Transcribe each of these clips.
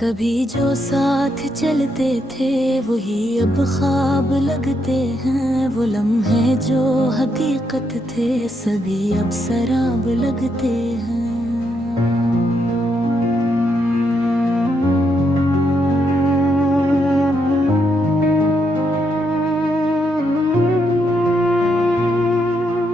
कभी जो साथ चलते थे वही अब ख्वाब लगते हैं। वो लम्हे जो हकीकत थे सभी अब शराब लगते हैं।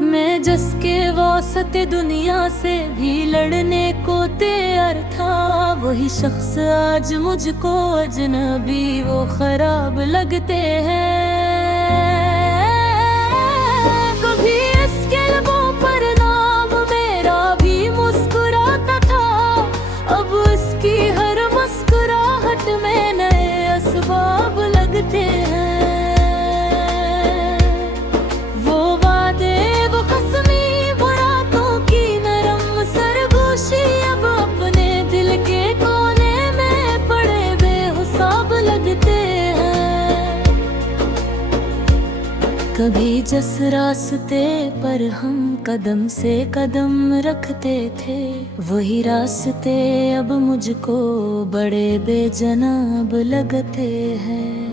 मैं जिसके वास्ते दुनिया से भी लड़ने को तैयार था, वही शख्स आज मुझको अजनबी वो खराब लगते हैं। कभी इसके लबों पर नाम मेरा भी मुस्कुराता था, अब उसकी हर मुस्कुराहट में नए असबाब लगते हैं। कभी जिस रास्ते पर हम कदम से कदम रखते थे, वही रास्ते अब मुझको बड़े बेजनाब लगते हैं।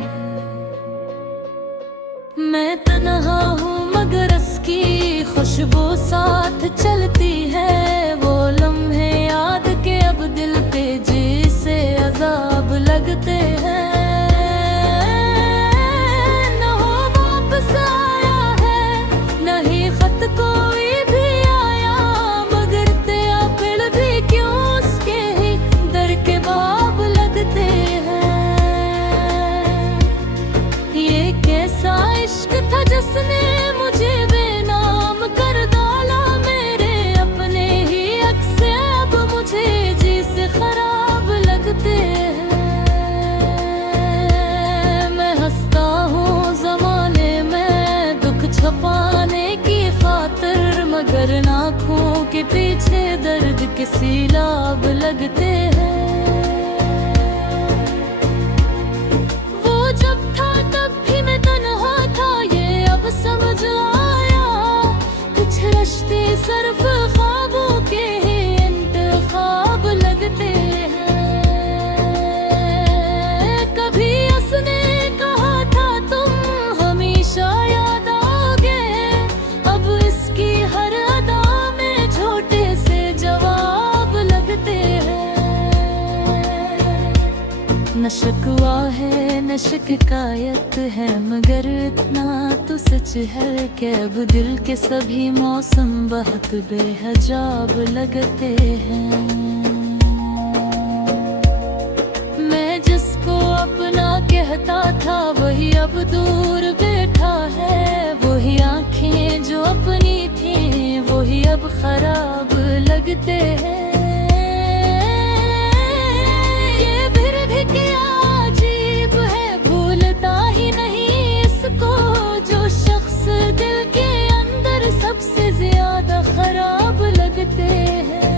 मैं तन्हा हूँ मगर उसकी खुशबू साथ चलती है। वो लम्हे याद के अब दिल पे जैसे अजाब लगते हैं। कोई भी आया मगर तेरा दिल भी क्यों उसके ही दर के बाब लगते हैं। ये कैसा इश्क था जिसने मुझे बेनाम कर डाला, मेरे अपने ही अक्स अब मुझे जी से खराब लगते हैं। मैं हंसता हूँ जमाने में दुख छुपाने की खातिर, मगर आँखों के पीछे दर्द के सीलाब लगते हैं। वो जब था तब भी मैं तन्हा था, ये अब समझ आया। कुछ रिश्ते सिर्फ ख्वाबों के ही इंतखाब लगते हैं। कभी उसने कहा था तुम हमेशा याद आओगे, अब इसकी हर अदा में छोटे से जवाब लगते हैं। न शिकवा है न शिकायत है, मगर इतना तो सच है कि अब दिल के सभी मौसम बहुत बेहजाब लगते हैं। मैं जिसको अपना कहता था वही अब दूर बैठा है। वही आंखें जो अपनी थी वही अब खराब लगते हैं। ये फिर भी क्या अजीब है, भूलता ही नहीं इसको जो शख्स दिल के अंदर सबसे ज्यादा खराब लगते हैं।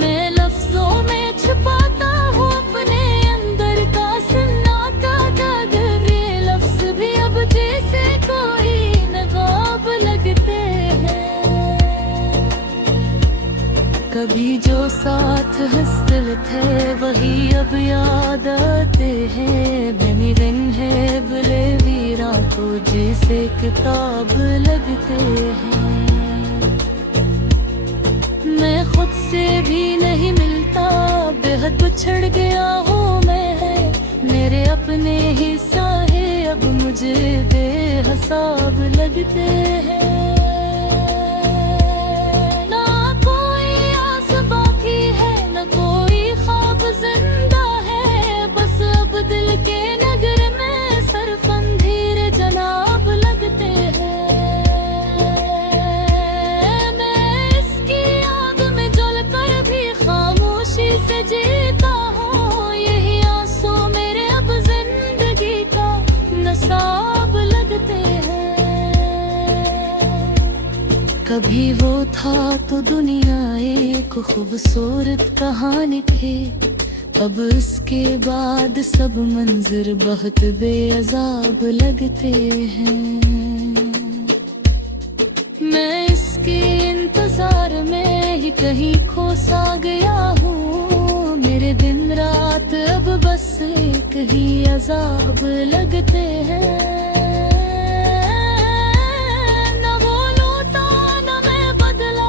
मैं लफ्जों में छुपाता हूँ अपने अंदर का सन्नाटा, कागर ये लफ्ज भी अब जैसे कोई नवाब लगते हैं। कभी जो साथ हंसते थे वही अब याद आते हैं। बनी दिन है बुले वीरा को जैसे किताब लगते हैं। मैं खुद से भी नहीं मिलता, बेहद बिछड़ गया हूँ मैं। मेरे अपने ही साहे अब मुझे बेहिसाब लगते हैं। ना कोई आस बाकी है न कोई ख्वाब जिंदा है, बस अब दिल के नगर में सिर्फ अंधेरे जनाब लगते हैं। से जीता हूँ यही आंसू मेरे अब जिंदगी का नसाब लगते हैं। कभी वो था तो दुनिया एक खूबसूरत कहानी थी, अब उसके बाद सब मंजर बहुत बेअजाब लगते हैं। मैं इसके इंतजार में ही कहीं खो सा गया हूँ, मेरे दिन रात अब बस एक ही अजाब लगते हैं। न वो लौटा न मैं बदला,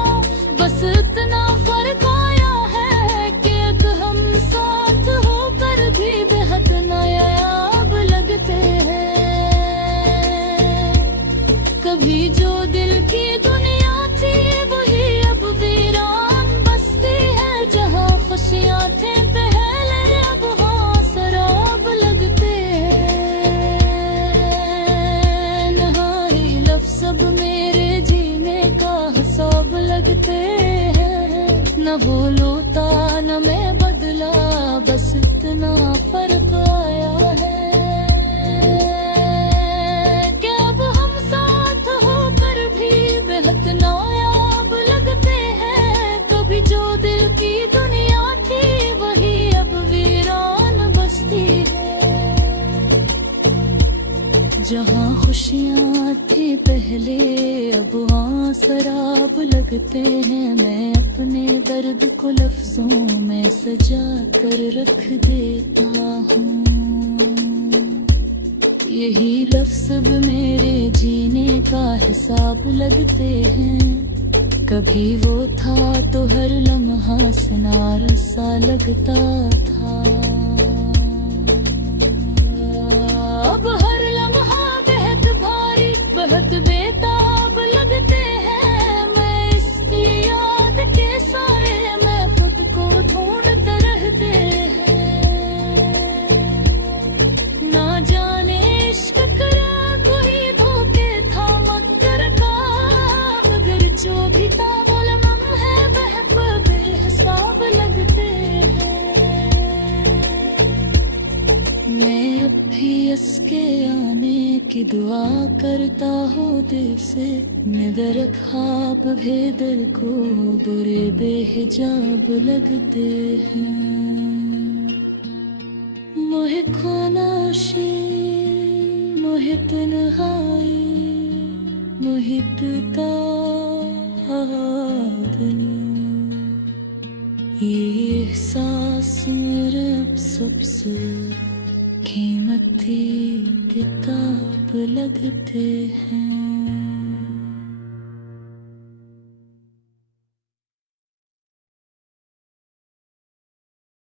बस इतना फर्क आया है कि अब हम साथ होकर भी बेहद नायाब लगते हैं। कभी जो दिल की दुनिया थी वही अब वीरान बस्ती है। जहाँ खुशियाँ थे पहले अब हाँ शराब लगते हैं। नहाई लफ्ज़ अब मेरे जीने का हिसाब लगते हैं। न वो लौटा न मैं बदला, बस इतना फर्क आया है कि अब हम साथ होकर भी बेहद नायाब लगते हैं। कभी जो दिल की दुनिया थी वही अब वीरान बस्ती है। जहाँ खुशियाँ थी पहले अब हाँ शराब लगते हैं। मैं अपने दर्द को लफ्जों में सजा कर रख देता हूँ। यही लफ्ज़ अब मेरे जीने का हिसाब लगते हैं। कभी वो था तो हर लम्हा सुनार सा लगता था। अब हर लम्हा बेहद भारी बेहद बेताब लगते हैं। मैं इसकी याद के साए में खुद को ढूंढते रहते हैं। ना जाने इश्क करा कोई धोखे था मगर का, मगर जो भी था वो लम्हे बहक बेहिसाब लगते हैं। मैं अब भी इसके आने की दुआ करता हूँ दिल से। मगर ख्वाब भेदर को बुरे बेहिजाब लगते हैं। मोहे खानाशी मोहे तन्हाई मोहे टूटा दिल, ये एहसास मेरे अब सबसे कीमती किताब लगते हैं।